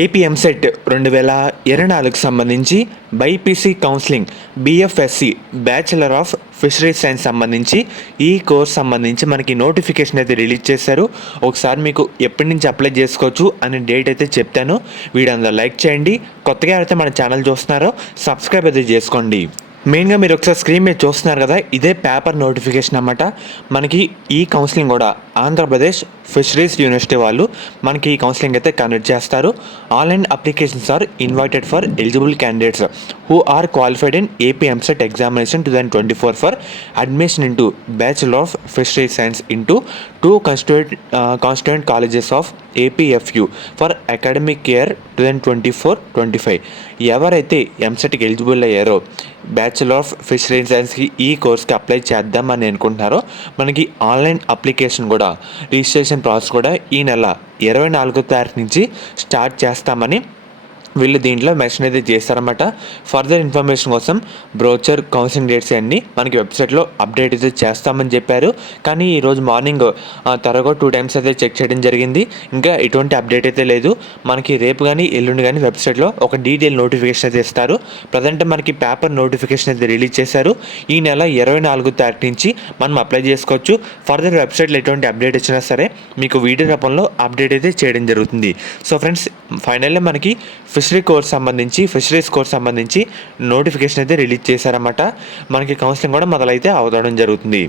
AP EAMCET 2024కి సంబంధించి BiPC counselling BFSc bachelor of fisheries science సంబంధించి ఈ కోర్స్ సంబంధించి మనకి నోటిఫికేషన్ అయితే రిలీజ్ చేశారు. ఒకసారి మీకు ఎప్పటి నుంచి అప్లై చేసుకోవచ్చు అనే డేట్ అయితే చెప్తాను. వీడియో అందులో లైక్ చేయండి. కొత్తగా అయితే మన ఛానల్ చూస్తున్నారో సబ్స్క్రైబ్ అయితే చేసుకోండి. మెయిన్గా మీరు ఒకసారి స్క్రీన్ మీద చూస్తున్నారు కదా, ఇదే పేపర్ నోటిఫికేషన్ అన్నమాట. మనకి ఈ కౌన్సిలింగ్ కూడా ఆంధ్రప్రదేశ్ ఫిషరీస్ యూనివర్సిటీ వాళ్ళు మనకి ఈ కౌన్సిలింగ్ అయితే కండక్ట్ చేస్తారు. Online applications are invited for eligible candidates who are qualified in AP EAMCET examination 2024 for admission into bachelor of fisheries science into 2 constituent colleges of APFU for academic year 2024-25. ఎవరైతే ఎంసెట్కి eligible అయ్యారో bachelor of fisheries సైన్స్కి ఈ కోర్స్కి apply చేద్దామని అనుకుంటున్నారో మనకి online application కూడా రిజిస్ట్రేషన్ ప్రాసెస్ కూడా ఈ నెల 24వ తారీఖు నుంచి స్టార్ట్ చేస్తామని వీళ్ళు దీంట్లో మెన్షన్ అయితే చేస్తారన్నమాట. ఫర్దర్ ఇన్ఫర్మేషన్ కోసం బ్రోచర్ కౌన్సిలింగ్ డేట్స్ అన్నీ మనకి వెబ్సైట్లో అప్డేట్ అయితే చేస్తామని చెప్పారు. కానీ ఈరోజు మార్నింగ్ త్వరగా 2 టైమ్స్ అయితే చెక్ చేయడం జరిగింది. ఇంకా ఎటువంటి అప్డేట్ అయితే లేదు. మనకి రేపు కానీ ఎల్లుండి కానీ వెబ్సైట్లో ఒక డీటెయిల్ నోటిఫికేషన్ అయితే ఇస్తారు. ప్రజెంట్ మనకి పేపర్ నోటిఫికేషన్ అయితే రిలీజ్ చేశారు. ఈ నెల 24వ తారీఖు నుంచి మనం అప్లై చేసుకోవచ్చు. ఫర్దర్ వెబ్సైట్లో ఎటువంటి అప్డేట్ ఇచ్చినా సరే మీకు వీడియో రూపంలో అప్డేట్ అయితే చేయడం జరుగుతుంది. సో ఫ్రెండ్స్, ఫైనల్లీ మనకి ఫిషరీస్ కోర్స్ సంబంధించి నోటిఫికేషన్ అయితే రిలీజ్ చేశారన్నమాట. మనకి కౌన్సిలింగ్ కూడా మొదలైతే అవడం జరుగుతుంది.